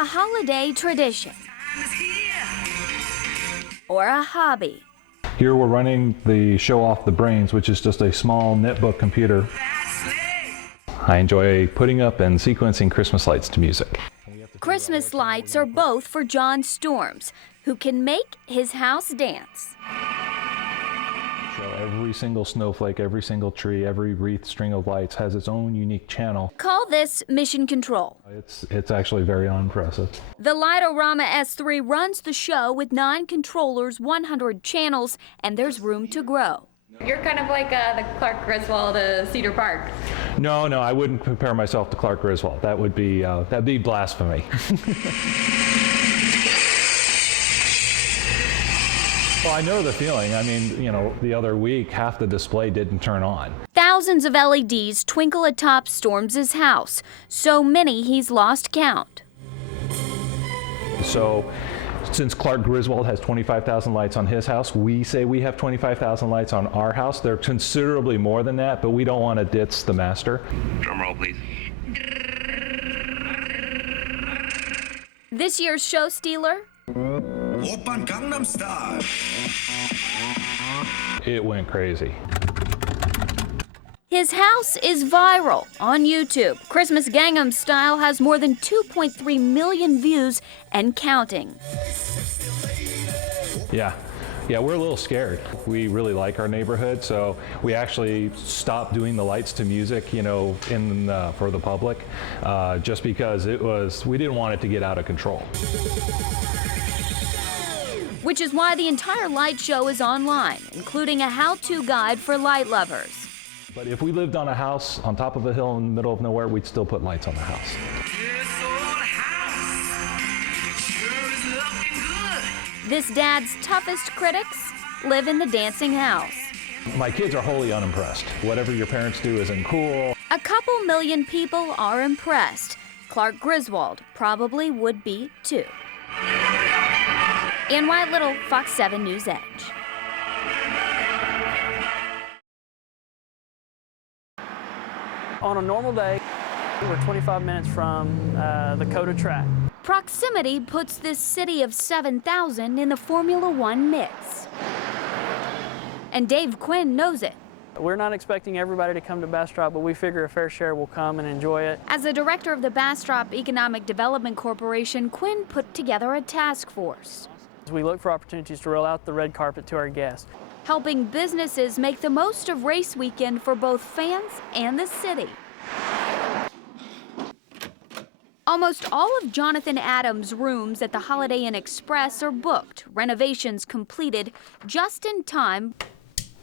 A holiday tradition, or a hobby. Here we're running the Show Off the Brains, which is just a small netbook computer. I enjoy putting up and sequencing Christmas lights to music. Christmas lights are both for John Storms, who can make his house dance. So every single snowflake, every single tree, every wreath string of lights has its own unique channel. Call this mission control. It's actually very unimpressive. The Lightorama S3 runs the show with 9 controllers, 100 channels, and there's room to grow. You're kind of like the Clark Griswold of Cedar Park. No, I wouldn't compare myself to Clark Griswold. That'd be blasphemy. Well, I know the feeling. I mean, the other week, half the display didn't turn on. Thousands of LEDs twinkle atop Storms' house, so many he's lost count. So, since Clark Griswold has 25,000 lights on his house, we say we have 25,000 lights on our house. They're considerably more than that, but we don't want to ditch the master. Drum roll, please. This year's show stealer? Oppan Gangnam Style. It went crazy. His house is viral on YouTube. Christmas Gangnam Style has more than 2.3 million views and counting. Yeah, we're a little scared. We really like our neighborhood, so we actually stopped doing the lights to music, for the public, just because we didn't want it to get out of control. Which is why the entire light show is online, including a how-to guide for light lovers. But if we lived on a house on top of a hill in the middle of nowhere, we'd still put lights on the house. This dad's toughest critics live in the dancing house. My kids are wholly unimpressed. Whatever your parents do isn't cool. A couple million people are impressed. Clark Griswold probably would be too. In White Little, Fox 7 News Edge. On a normal day, we're 25 minutes from the Coda track. Proximity puts this city of 7,000 in the Formula One mix. And Dave Quinn knows it. We're not expecting everybody to come to Bastrop, but we figure a fair share will come and enjoy it. As the director of the Bastrop Economic Development Corporation, Quinn put together a task force. We look for opportunities to roll out the red carpet to our guests. Helping businesses make the most of race weekend for both fans and the city. Almost all of Jonathan Adams' rooms at the Holiday Inn Express are booked, renovations completed, just in time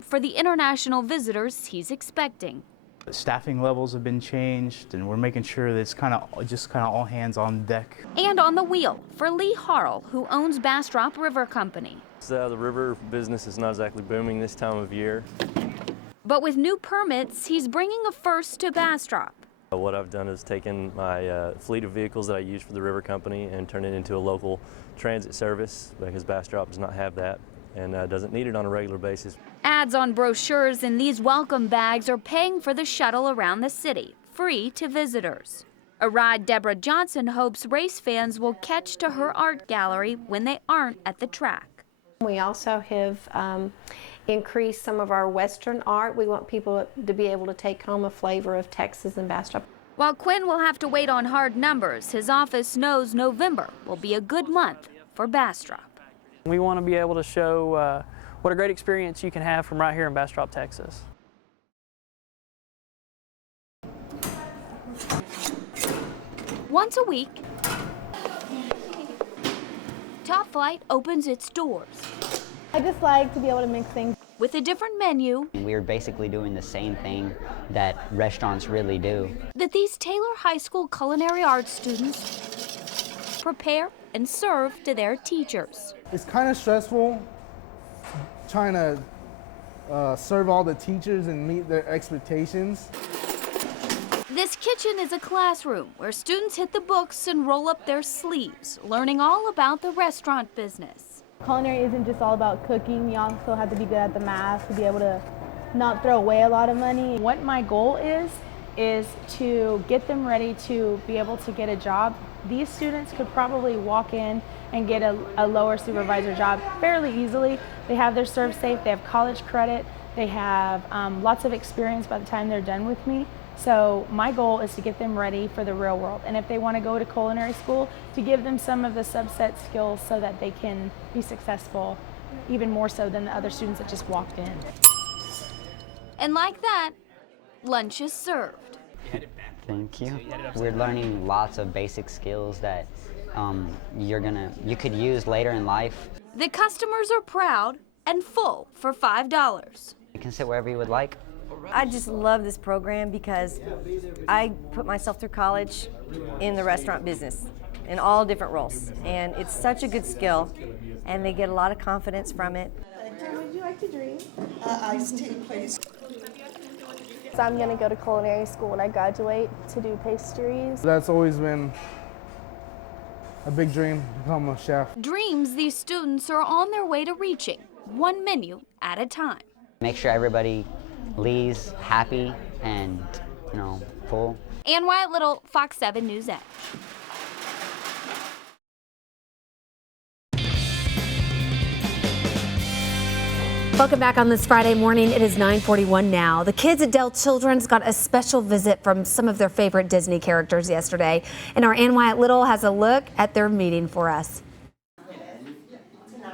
for the international visitors he's expecting. Staffing levels have been changed, and we're making sure that it's kind of all hands on deck. And on the wheel for Lee Harrell, who owns Bastrop River Company. The river business is not exactly booming this time of year. But with new permits, he's bringing a first to Bastrop. What I've done is taken my fleet of vehicles that I use for the river company and turn it into a local transit service, because Bastrop does not have that and doesn't need it on a regular basis. Ads on brochures and these welcome bags are paying for the shuttle around the city, free to visitors. A ride Deborah Johnson hopes race fans will catch to her art gallery when they aren't at the track. We also have increased some of our Western art. We want people to be able to take home a flavor of Texas and Bastrop. While Quinn will have to wait on hard numbers, his office knows November will be a good month for Bastrop. We want to be able to show what a great experience you can have from right here in Bastrop, Texas. Once a week, Topflight opens its doors. I just like to be able to mix things. With a different menu. We're basically doing the same thing that restaurants really do. That these Taylor High School culinary arts students prepare and serve to their teachers. It's kind of stressful trying to serve all the teachers and meet their expectations. This kitchen is a classroom where students hit the books and roll up their sleeves, learning all about the restaurant business. Culinary isn't just all about cooking. You also have to be good at the math to be able to not throw away a lot of money. What my goal is to get them ready to be able to get a job these students could probably walk in and get a lower supervisor job fairly easily. They have their serve safe, they have college credit, they have lots of experience by the time they're done with me. So my goal is to get them ready for the real world. And if they want to go to culinary school, to give them some of the subset skills so that they can be successful, even more so than the other students that just walked in. And like that, lunch is served. Thank you. We're learning lots of basic skills that you could use later in life. The customers are proud and full for $5. You can sit wherever you would like. I just love this program because I put myself through college in the restaurant business in all different roles, and it's such a good skill, and they get a lot of confidence from it. Would you like to drink? Iced tea, please. So I'm going to go to culinary school when I graduate to do pastries. That's always been a big dream, to become a chef. Dreams these students are on their way to reaching, one menu at a time. Make sure everybody leaves happy and, full. Ann Wyatt Little, Fox 7 News Edge. Welcome back on this Friday morning. It is 9:41 now. The kids at Dell Children's got a special visit from some of their favorite Disney characters yesterday, and our Ann Wyatt Little has a look at their meeting for us.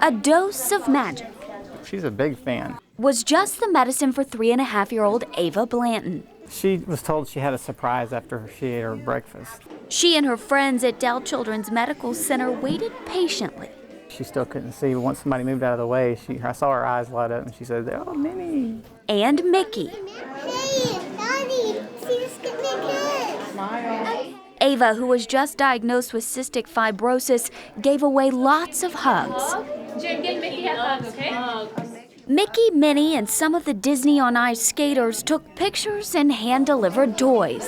A dose of magic. She's a big fan. Was just the medicine for 3.5-year-old Ava Blanton. She was told she had a surprise after she ate her breakfast. She and her friends at Dell Children's Medical Center waited patiently. She still couldn't see, but once somebody moved out of the way, I saw her eyes light up and she said, "Oh, Minnie." And Mickey. Hey, Daddy, see this good. Smile. Ava, who was just diagnosed with cystic fibrosis, gave away lots of hugs. Jim, give Mickey a hug, okay? Mickey, Minnie, and some of the Disney on Ice skaters took pictures and hand-delivered toys.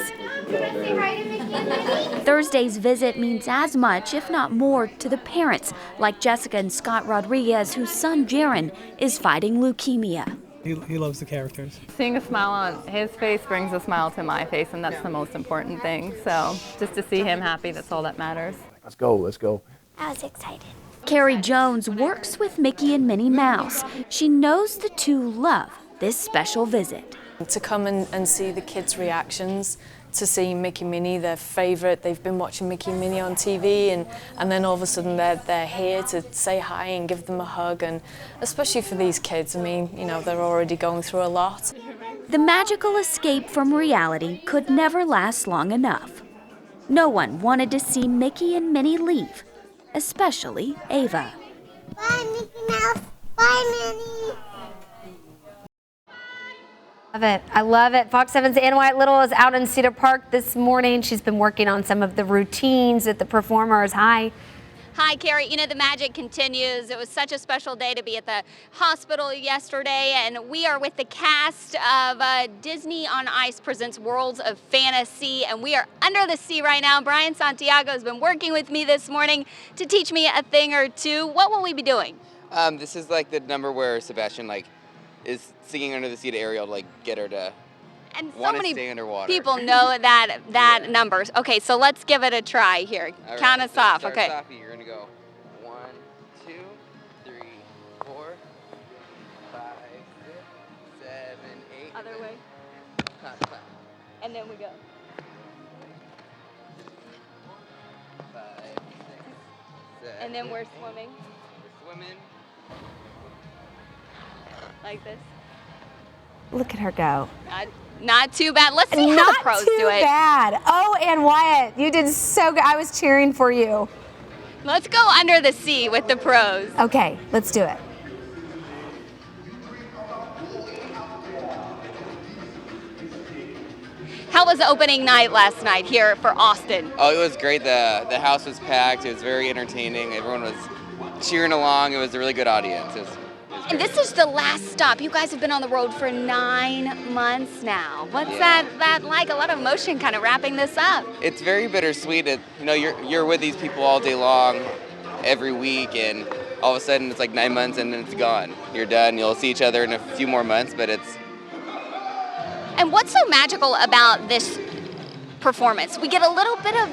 Thursday's visit means as much, if not more, to the parents, like Jessica and Scott Rodriguez, whose son Jaron is fighting leukemia. He loves the characters. Seeing a smile on his face brings a smile to my face, and that's the most important thing. So just to see him happy, that's all that matters. Let's go, let's go. I was excited. Carrie Jones works with Mickey and Minnie Mouse. She knows the two love this special visit. To come and see the kids' reactions, to see Mickey and Minnie, their favourite. They've been watching Mickey and Minnie on TV, and then all of a sudden they're here to say hi and give them a hug, and especially for these kids, I mean, they're already going through a lot. The magical escape from reality could never last long enough. No one wanted to see Mickey and Minnie leave, especially Ava. Bye, Mickey Mouse. Bye, Minnie. Love it. I love it. Fox 7's Ann Wyatt Little is out in Cedar Park this morning. She's been working on some of the routines at the performers. Hi. Hi, Carrie. The magic continues. It was such a special day to be at the hospital yesterday, and we are with the cast of Disney on Ice presents Worlds of Fantasy, and we are under the sea right now. Brian Santiago has been working with me this morning to teach me a thing or two. What will we be doing? This is like the number where Sebastian is singing under the sea to Ariel to get her to want to stay underwater. People know that numbers. Okay, so let's give it a try here. All Count right, us so off. start Okay. us off. You're gonna go 1, 2, 3, 4, 5, 6, 7, 8. Other way. Clap, clap. And then we go. 5, 6, 7. And then we're swimming. We're swimming. Like this. Look at her go. Not too bad. Let's see how the pros do it. Not too bad. Oh, Ann Wyatt, you did so good. I was cheering for you. Let's go under the sea with the pros. Okay, let's do it. How was opening night last night here for Austin? Oh, it was great. The house was packed. It was very entertaining. Everyone was cheering along. It was a really good audience. It was And this is the last stop. You guys have been on the road for 9 months now. What's that like? A lot of emotion kind of wrapping this up. It's very bittersweet. You're with these people all day long, every week, and all of a sudden it's like 9 months and then it's gone. You're done. You'll see each other in a few more months, but it's... And what's so magical about this performance? We get a little bit of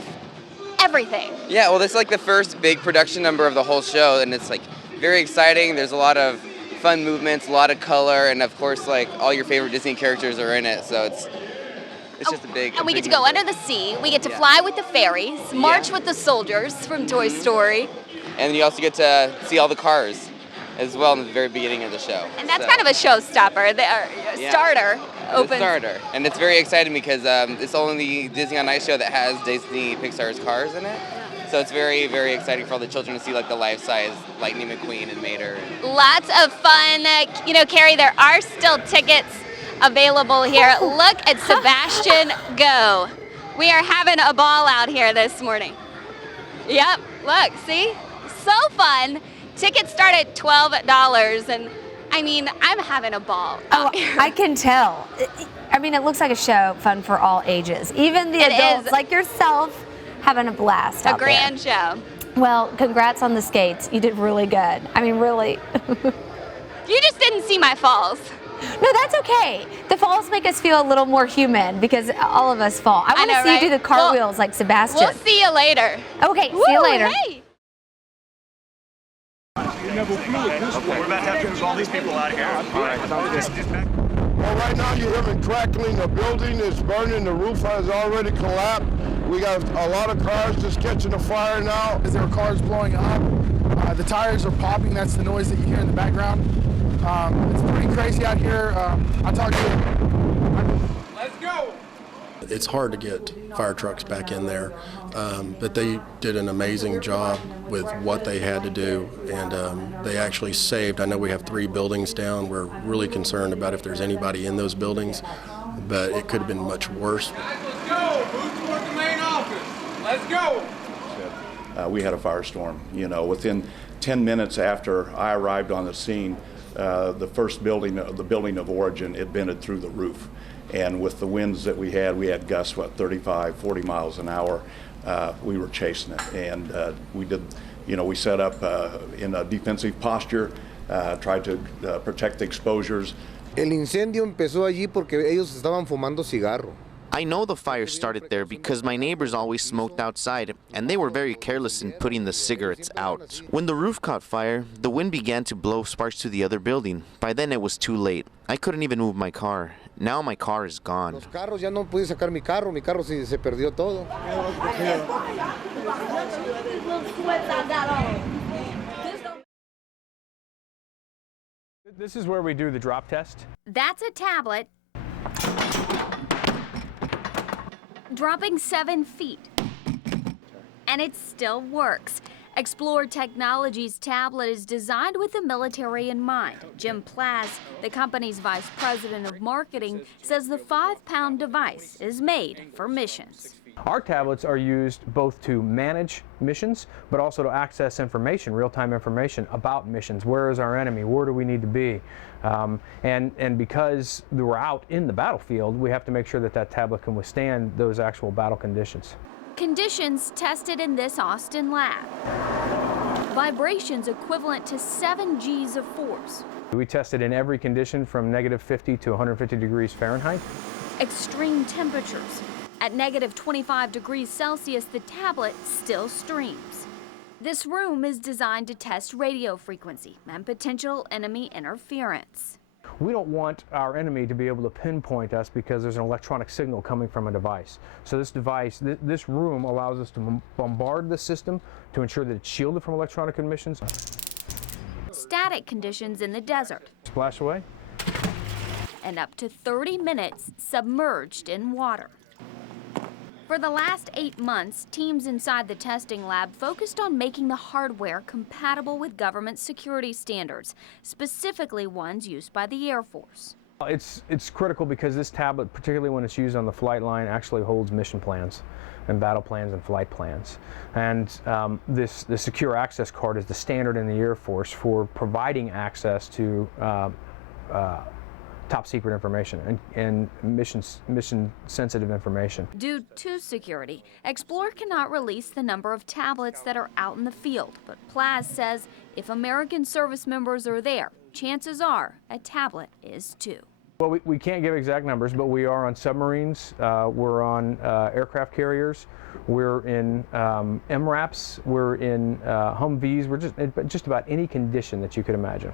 everything. Yeah, well, this is like the first big production number of the whole show, and it's like very exciting. There's a lot of fun movements, a lot of color, and of course, like all your favorite Disney characters are in it. So it's just a big. And we get to big go number. under the sea. We get to fly with the fairies, march with the soldiers from Toy Story. And you also get to see all the cars as well in the very beginning of the show. And that's kind of a showstopper. Starter opens. The starter. And it's very exciting because it's only the Disney on Ice show that has Disney Pixar's cars in it. So it's very, very exciting for all the children to see like the life-size Lightning McQueen and Mater. Lots of fun. Carrie, there are still tickets available here. Look at Sebastian go. We are having a ball out here this morning. Yep, look, see? So fun. Tickets start at $12, and I mean, I'm having a ball. I can tell. I mean, it looks like a show fun for all ages. Even the adults like yourself having a blast out there. A grand show. Well, congrats on the skates. You did really good. I mean, really. You just didn't see my falls. No, that's okay. The falls make us feel a little more human because all of us fall. I want to see you do the cartwheels like Sebastian. We'll see you later. Okay, see you later. Hey. Okay, we're about to have to move all these people out of here. All right, Well, right now you're hearing crackling. The building is burning. The roof has already collapsed. We got a lot of cars just catching a fire now. There are cars blowing up. The tires are popping. That's the noise that you hear in the background. It's pretty crazy out here. I'll talk to you. Let's go. It's hard to get fire trucks back in there, but they did an amazing job with what they had to do, and they actually saved. I know we have 3 buildings down. We're really concerned about if there's anybody in those buildings, but it could have been much worse. Let's go. Move toward the main office. Let's go. We had a firestorm. Within 10 minutes after I arrived on the scene, the first building, the building of origin, it vented through the roof. And with the winds that we had gusts, 35, 40 miles an hour, we were chasing it. And we did, we set up in a defensive posture, tried to protect the exposures. El incendio empezó allí porque ellos estaban fumando cigarro. I know the fire started there because my neighbors always smoked outside, and they were very careless in putting the cigarettes out. When the roof caught fire, the wind began to blow sparks to the other building. By then it was too late. I couldn't even move my car. Now my car is gone. Los carros, ya no pude sacar mi carro se perdió todo. This is where we do the drop test. That's a tablet dropping 7 feet, and it still works. Explore Technologies tablet is designed with the military in mind. Jim Plaz, the company's vice president of marketing, says the 5-pound device is made for missions. Our tablets are used both to manage missions, but also to access information, real-time information about missions. Where is our enemy? Where do we need to be? And because we're out in the battlefield, we have to make sure that that tablet can withstand those actual battle conditions. Conditions tested in this Austin lab. Vibrations equivalent to 7 Gs of force. We tested in every condition from -50 to 150 degrees Fahrenheit. Extreme temperatures. At -25 degrees Celsius, the tablet still streams. This room is designed to test radio frequency and potential enemy interference. We don't want our enemy to be able to pinpoint us because there's an electronic signal coming from a device. So this device, this room allows us to bombard the system to ensure that it's shielded from electronic emissions. Static conditions in the desert. Splash away. And up to 30 minutes submerged in water. For the last 8 months, teams inside the testing lab focused on making the hardware compatible with government security standards, specifically ones used by the Air Force. It's critical because this tablet, particularly when it's used on the flight line, actually holds mission plans and battle plans and flight plans. And the secure access card is the standard in the Air Force for providing access to top secret information and mission sensitive information. Due to security, Explorer cannot release the number of tablets that are out in the field, but Plaz says if American service members are there, chances are a tablet is too. Well, we can't give exact numbers, but we are on submarines, we're on aircraft carriers, we're in MRAPs, we're in Humvees, we're just about any condition that you could imagine.